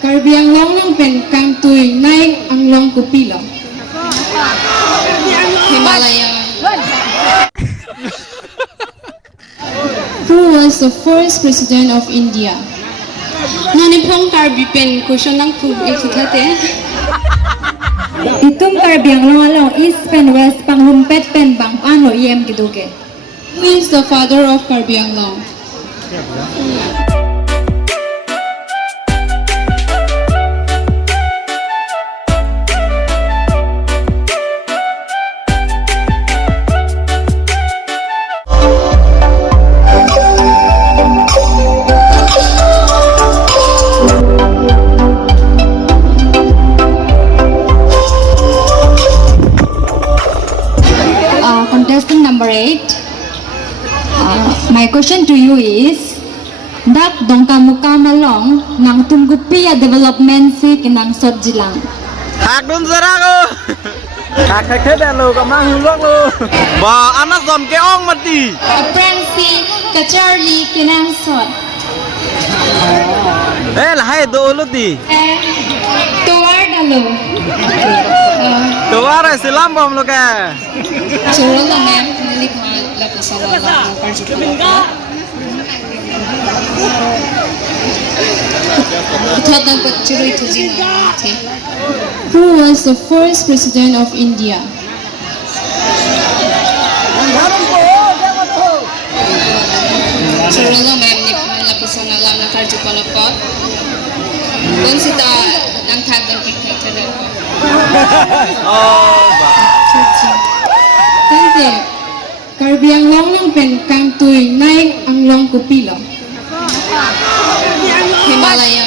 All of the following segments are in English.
Karbi ang long ng pen kang tuy nay ang long kupilo. Himalaya. Who was the first president of India? Nanipong Karbi pen kusyon ng pug ikutate. Itum Karbi ang long along east pen west pang humpet pen bang ano iem giduke. Who is the father of Karbi Anglong? Contestant number 8. My question to you is, dak dong kamu kamalong nang tunggupia development si kinang sodjilang. Hakdun sarako. Hakhet lo kamang hulok lo. Ba anak zon ke ong mati. Aprensi Kacharli kinang sod. Lahai do uluti. Tuwar dalo. Tuwara silam bom lo ka. Surul na ma'am, naliphan lapos sa wala ng particular. Ithot ng pagchuloy to Gina. Who was the first president of India? Surul na ma'am, naliphan lapos sa nalam na karjukolopot. Kung sita ang tagang dictator ako. Oh ba. Tante, Karbi ang long ng pen kang tuy nay ang long kupilo. Himalaya.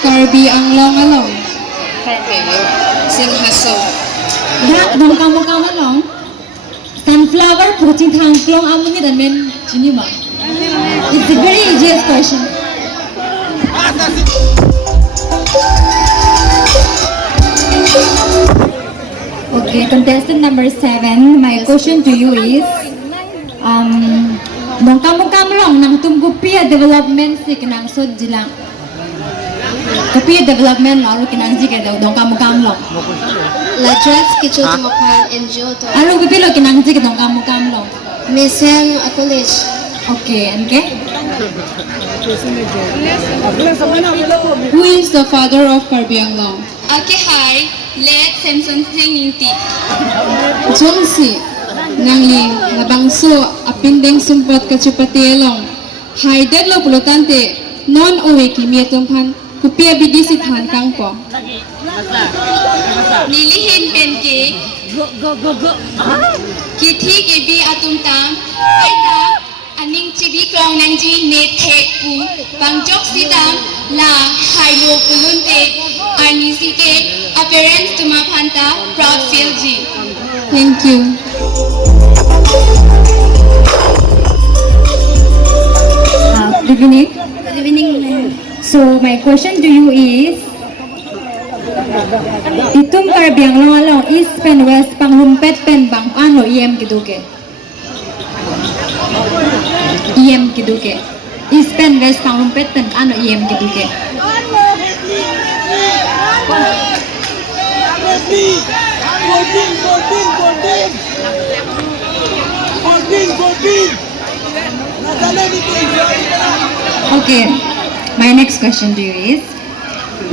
Karbi ang long along. Sinhaso. Dak dong kamu kamalong sunflower puting thang klong amuni dan men jinima. It's a very easiest question. Okay, contestant number 7. My question to you is, dong kamu kamalong nang tunggupia development si kinang sodjilang. Kupia development lalu kinang jike daw dong kamu kamalong. Lajras kichutumapan enjo to. Alu bibilo kinang jike dong kamu kamalong. Miseng Akulish. Okay, okay. Who is the father of Karbi Anglong? Akihai let Samson Singinti. Jongsi nangli nabangso apindeng sumpot kachupatielong. Haided lo pulutante non uwi kimietongpan kupia bidisit han kangpo. Nilihin penke. Kithi kebi atumtam. Aita aning chibi krong nangji net hekpu. Pangjok sitam la hailo pulunte. Arnisike appearance tumapanta proud filji. Thank you. Good evening. Good evening, ma'am. So my question to you is, itum Karbi ang long along east pen west pang humpet pen bang ano iem giduke. Iem giduke. East pen west pang humpet pen ano iem giduke. Okay, my next question to you is,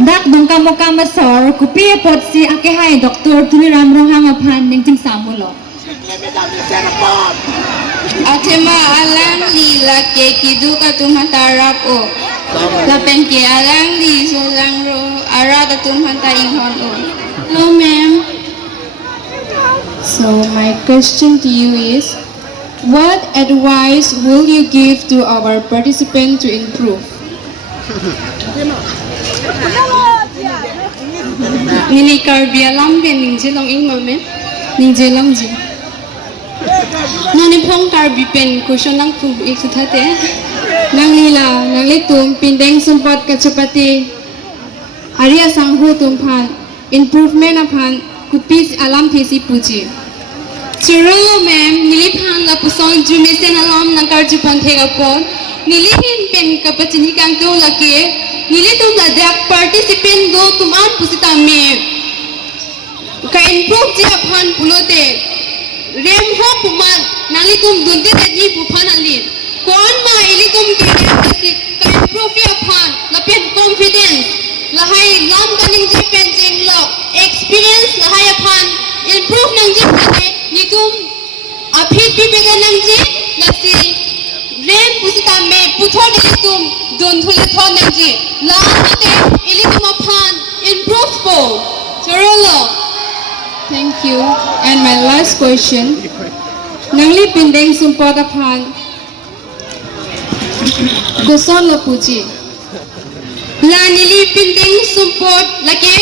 dak dong kamu kamasor kupia pot si akihai doktor tuli ramrong hangapan ning ting samulo. Atema alang li lake kiduka tumatarap o. Lapen ke alang li solang ro arada tumata inhon o. Hello, ma'am. So my question to you is, what advice will you give to our participant to improve? Nini Karbi alam ben ninjelong ing mame ninjelong ji. Nani pong Karbi pen kusyon ng pug ikutate. Nang lila nang litum pindeng sumpot kachupati. Arya sanghu tumpan improvement upon kupis alam pisi puji. Churolo ma'am, niliphan la pusong jumisen alam ng karjupan thegapon. Nilihin pen kapatini kang to laki. Nilitum la dak participant do tuman pusita me. Ka improve ji aphan pulote. Rem ho puman nalitum dunte tadi pupan alit. Kon ma ilitum ke ka improve aphan la pen confidence. Lahai lam kaning ji pen jing lo experience lahai aphan improve nang ji nitum apit pipega nang ji lasi rem pusita me putho nitum don thule thon nang ji la te ilitum aphan improve po Churolo. Thank you. And my last question. Nangli pindeng sumpot aphan Goson la puji. La nili pindeng sumpot laki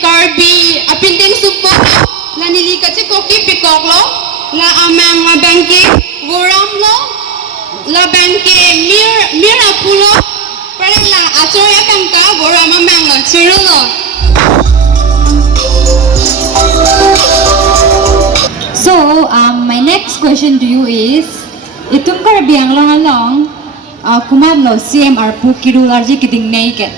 karbi apindeng sumpot la nili kache koki pikok lo la amang la bangke woram lo la bangke mir apulo pare la achoya kangka woram amang la Churolo. So, my next question to you is, itum kar biang long along, kumab lo CMR pu kirurgi kiting nei ke.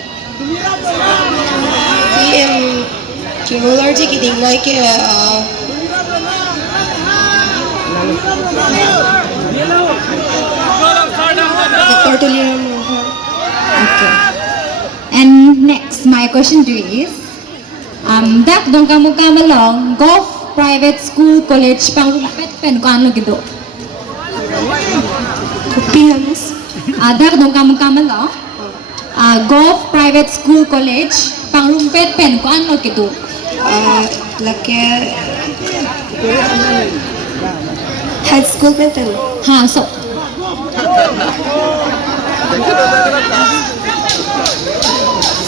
Kirurgi kiting nei ke Okay. And next, my question to you is, dak dong kamu kamalong golf private school college pangrumpet pen ko ano gitu. Kupihamas Dak dong kamu kamalong golf private school college pangrumpet pen ko ano gitu. laki high school betul Ha, so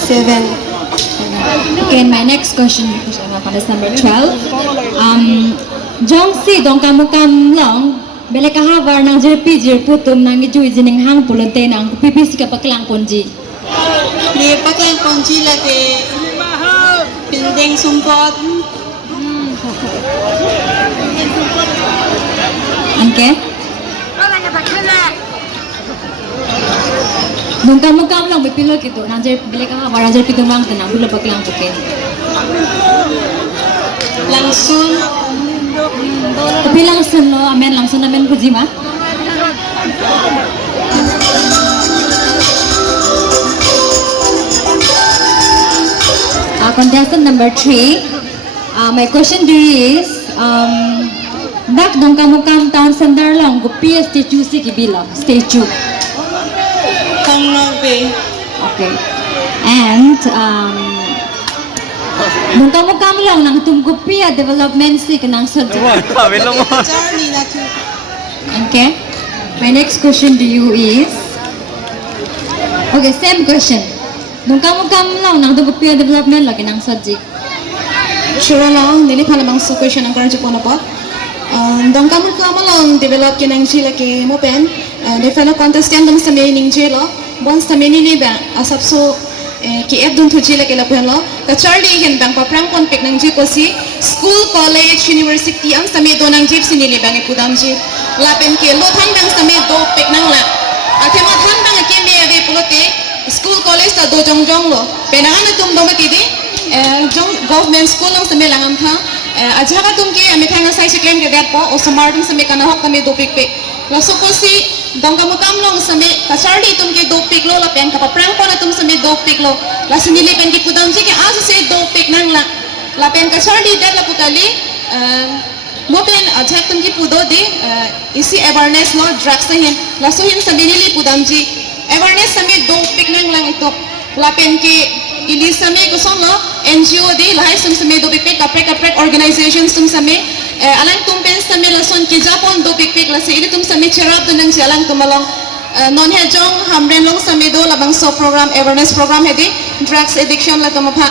seven okay, my next question is number 12. Jongsi dong kamu kamlong bele kahabar nang jerpi jerputum nang ijui jining hang pulante nang pipisi ka paklang ponji. ni paklang ponji lagi pindeng sumpot Angke? Dong kamu kamlong bipilo gitu nang jer bele kahabar nang jerpi tumang tenang bula paklang pukin. langsung Tapi langsung lo amen langsung amen puji mah. Contestant number 3. My question to you is, dak dong kamu kam tahun sendar long gupi statue si kibila statue. Kanglabe Okay. And dong kamu kam long nang tum gupi development si kenang sodja. Kami lo mo. Charlie na tu Okay. My next question to you is, okay, same question. Nung kamu lang nang dugo pia development lagi nang subject. Sure lang nili pala mang question ang karjo po na po dong kamu lang develop kinang sila ke mo pen de fela contestant dong sa meaning jelo bon sa meaning ni ba asap so ki ep dun thuji la ke la pelo ka charlie hen bang pa prang kon pek nang ji si school college university ang sa me do nang jip sinili bang ipudam ji la pen ke lo than bang sa me do pek nang la ate ma than bang ke me ave pulote school college ta do jong jong lo penangan tum do mati di jong government school lang sa me langam tha aja ka tum ke ame thanga sai se claim ke dat po o samarting sa me kana hok kami do pek pek la so ko si dong kamu long sa me ka charlie tum ke do pek lo la pen ka pa prang po na tum sa me do pek lo la sinili pen ki pudam ji ke aso se do pek nang la pen ka charlie dat la putali mo pen aja tum ki pudo de isi awareness no drugs hin la so hin sa binili pudam ji awareness sa me do pek nang lang ito la pen ki ili sa me ko son lo NGO de la hai sum sa me do pek pek kapre organizations tum sa me alang tum pen sa me la son ki japon do pek pek la se ili tum sa me cherap tu nang jalang tumalong non he jong hamren long sa me do labang so program awareness program he de drugs addiction la tum pha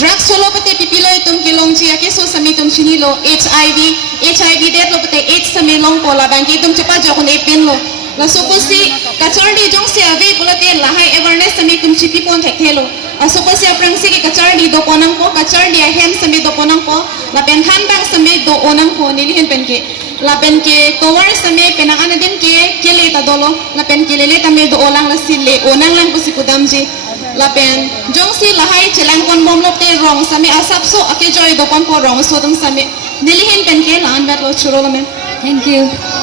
drugs solo pate pipilo tum kilong chi ake so sa me tum chinilo HIV det lo pate AIDS sa me long ko labang ki tum chapa jokon e pin lo la so ko si kachardi jong se ave pulate la hai awareness sa me tum chipi pon thelo asoko si aprang si kachardi do ponang ko kachardi a hen sa me do ponang ko la pen han bang sa me do onang ko nilihin pen ke la pen ke kowar same penang anadim ke le ta dolo la pen ke le ta me do olang la sile onang lang pusi kudam ji la pen jong si la hai chelang kon bom lop te rong same asap so ake joy do kon po rong so dum same nilihin pen ke la an bat lo churo la men Thank you.